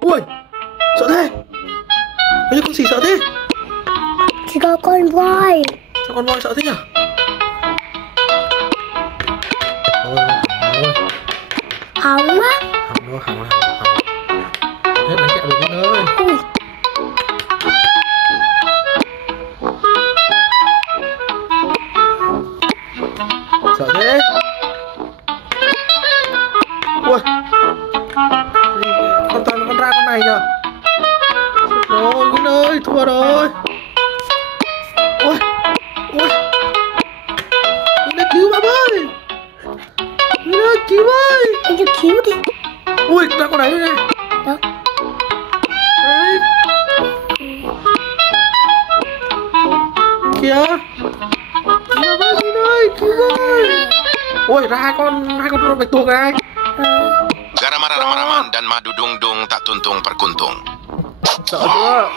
Ui, sợ thế. Bây giờ con gì sợ thế? Chỉ có con voi. Sao con voi sợ thế nhỉ? Ôi, Hỏng á. hỏng rồi, hỏng. Hết bánh kẹo rồi Vin ơi. Ui. Sợ thế. Ui, con ra con này nhờ. Rồi Vin ơi, thua rồi. Ui, Vin ơi cứu bạn ơi. Vin ơi cứu ơi. Anh cho cứu đi. Ui, ra con này nữa này. Đâu? Đấy. Kìa. Cứu bạn ơi Vin ơi, cứu ơi. Ui, ra hai con bạch tuộc này. Garam-raman dan madu dung dung tak tuntung perkuntung. Sợ chưa?